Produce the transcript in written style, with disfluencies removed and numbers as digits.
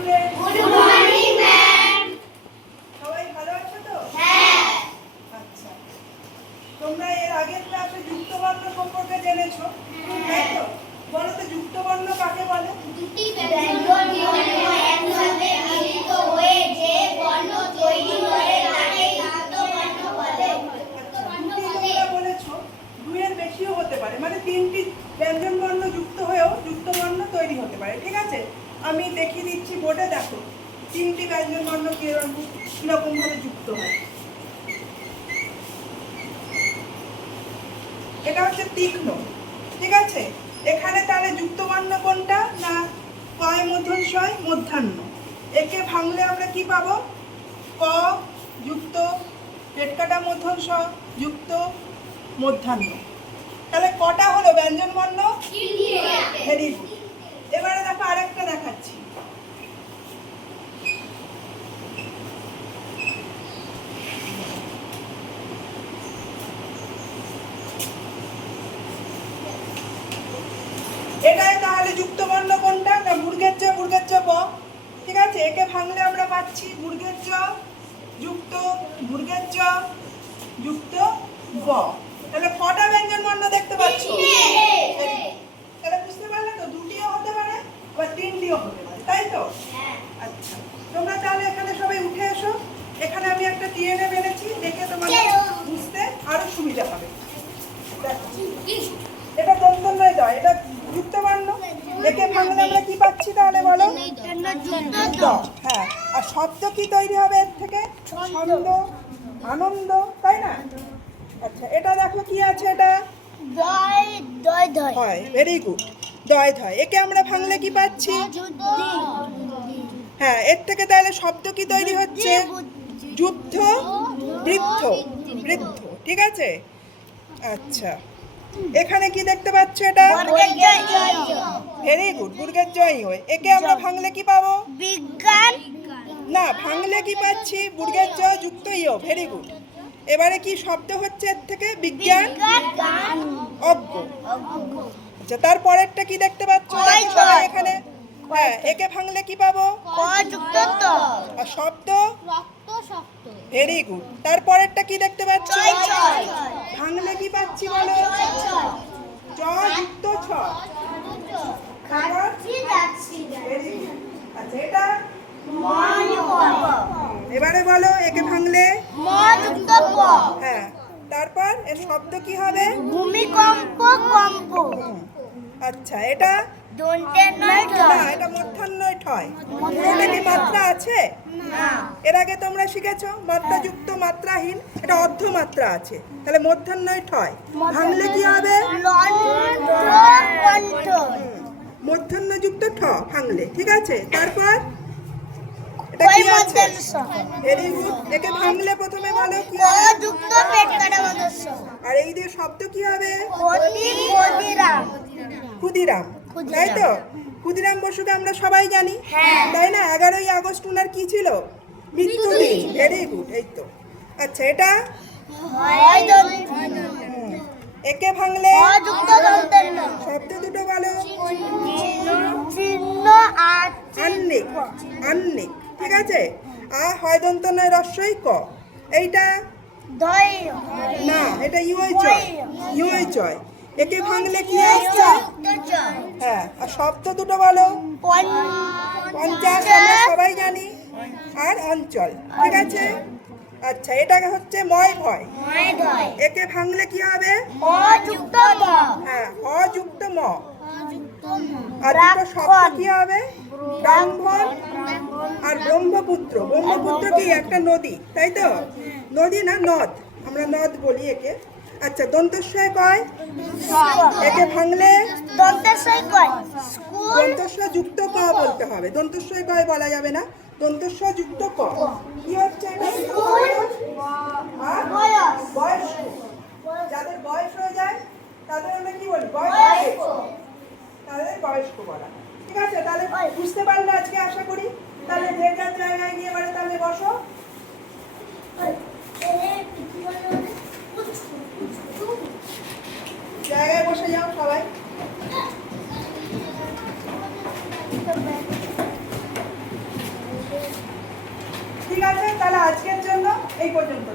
Student. Good morning ma'am. সবাই ভালো আছো তো? হ্যাঁ। আচ্ছা, তোমরা এর আগের ক্লাসে যুক্তবর্ণ সম্পর্কে জেনেছো, তাই তো? বলো তো যুক্তবর্ণ কাকে বলে? দুটি ব্যঞ্জনবর্ণ একসাথে মিলিত হয়ে যে বর্ণ তৈরি করে তাকে যুক্তবর্ণ বলে। তোমরা বলেছো দুইয়ের বেশিও হতে পারে, মানে তিনটি ব্যঞ্জনবর্ণ যুক্ত হয়েও যুক্তবর্ণ তৈরি হতে পারে। ঠিক আছে, আমি দেখিয়ে দিচ্ছি বোর্ডে, দেখো তিনটি ব্যঞ্জনবর্ণ কিরকম ভাবে যুক্ত হয়। এটা হচ্ছে তীক্ষ্ণ। ঠিক আছে, এখানে তাহলে যুক্তবর্ণ কোনটা? না কয় মূর্ধন্যয় মূর্ধন্য। একে ভাঙলে আমরা কি পাবো? ক যুক্ত পেটকাটা মূর্ধন্য যুক্ত মূর্ধন্য। তাহলে কটা হলো ব্যঞ্জনবর্ণ? Very good. এবারে দেখো আরেকটা দেখাচ্ছি। এটাই তাহলে যুক্তবর্ণ কোনটা? না বুর্গের জ ব। ঠিক আছে, একে ভাঙলে আমরা পাচ্ছি বুর্গের জ যুক্ত বুর্গের জ যুক্ত ব। তাহলে কটা ব্যঞ্জনবর্ণ দেখতে পাচ্ছ? তাহলে বুঝতে পারলে তো দুটিও হতে পারে বা তিনটিও হতে পারে, তাই তো? আচ্ছা, তোমরা তাহলে এখানে সবাই উঠে এসো। এখানে আমি একটা টিএনএ বেঁধেছি, দেখে তোমাদের বুঝতে আরো সুবিধা হবে। দেখো এটা দন্তন্বয় দ, এটা যুক্তবর্ণ। একে ভাঙলে আমরা কি পাচ্ছি তাহলে বলো? দ। হ্যাঁ, আর শব্দ কি তৈরি হবে এর থেকে? ছন্দ, আনন্দ, তাই না? আচ্ছা, এটা দেখো কি আছে? এটা হয়। ভেরি গুড, দয় ধয়। একে আমরা ভাঙলে কি পাচ্ছি? হ্যাঁ, এর থেকে তাহলে শব্দ কি তৈরি হচ্ছে? যুদ্ধ, বৃদ্ধ, বৃদ্ধ। ঠিক আছে, আচ্ছা এখানে কি দেখতে পাচ্ছ? এটা ভেরি গুড, বুর্গের জয় হয়। একে আমরা ভাঙলে কি পাবো? বিজ্ঞান। না, ভাঙলে কি পাচ্ছি? বুর্গের জয় যুক্ত ইয়। Very good. এবারে কি শব্দ হচ্ছে এর থেকে? বিজ্ঞান, অজ্ঞ। আচ্ছা, তারপরেরটা কি দেখতে পাচ্ছ? এখানে হ্যাঁ, একে ভাঙলে কি পাবো? আর শব্দ ভেরি গুড। তারপরেরটা কি দেখতে পাচ্ছ? ভাঙলে কি পাচ্ছি বলো? জ যুক্ত ছ। আচ্ছা, এটা এবারে বলো একে ভাঙলে? হ্যাঁ, তারপর এর শব্দ কি হবে? ভূমিকম্প, কম্প। আচ্ছা, এটা না, এটা মধ্যাহ্নয় ঠয়। এটা কি মাত্রা আছে? এর আগে তোমরা শিখেছো মাত্রা যুক্ত মাত্রাহীন, এটা অর্ধ মাত্রা আছে। তাহলে মধ্যাহ্নয় ঠয় ভাঙলে কি হবে? মধ্যাহ্ন যুক্ত ঠ ভাঙলে। ঠিক আছে, তারপর এটা কি আছে? Very good. একে ভাঙলে প্রথমে বলো কি হবে? আর এই দিয়ে শব্দ কি হবে? ক্ষুদিরাম, তাই তো? ক্ষুদিরাম বসুকে আমরা সবাই জানি, তাই না? 11ই আগস্ট উনার কি ছিল? মৃত্যুদিন। ভেরি গুড, এই তো। আচ্ছা, এটা একে ভাঙলে শব্দ দুটো বলো। আন্নিক, আন্নিক। ঠিক আছে, আ হয় দন্ত নয় রস্যই ক। এইটা না, এটা ইউই চয়, ইউই চয়। একে ভাঙলে কি আসছে? হ্যাঁ, আর শব্দ দুটো বলো। পঞ্চাশ আমরা সবাই জানি, আর অঞ্চল। ঠিক আছে, আচ্ছা এটা হচ্ছে ময় ভয়। একে ভাঙলে কি হবে? হ্যাঁ, অযুক্ত ম। আর দুটো শব্দ কি হবে? ব্রাহ্মণ আর ব্রহ্মপুত্র। ব্রহ্মপুত্র কি একটা নদী, তাই তো? নদী না, নদ, আমরা নদ বলি একে। আচ্ছা, দন্তস্বয় কয়? একে ভাঙলে দন্তস্ব যুক্ত ক বলতে হবে, দন্তস্বয় কয় বলা যাবে না, দন্তস্ব যুক্ত ক। কি হচ্ছে এটা? বয়স্ক। যাদের বয়স হয়ে যায় তাদের আমরা কি বলি? বয়স্ক। তাদের বয়স্ক বলা। ঠিক আছে, তাহলে বুঝতে পারলে আজকে আশা করি। তাহলে যে যার জায়গায় গিয়ে এবারে তাহলে বসো। জায়গায় বসে যাও সবাই। ঠিক আছে, তাহলে আজকের জন্য এই পর্যন্ত।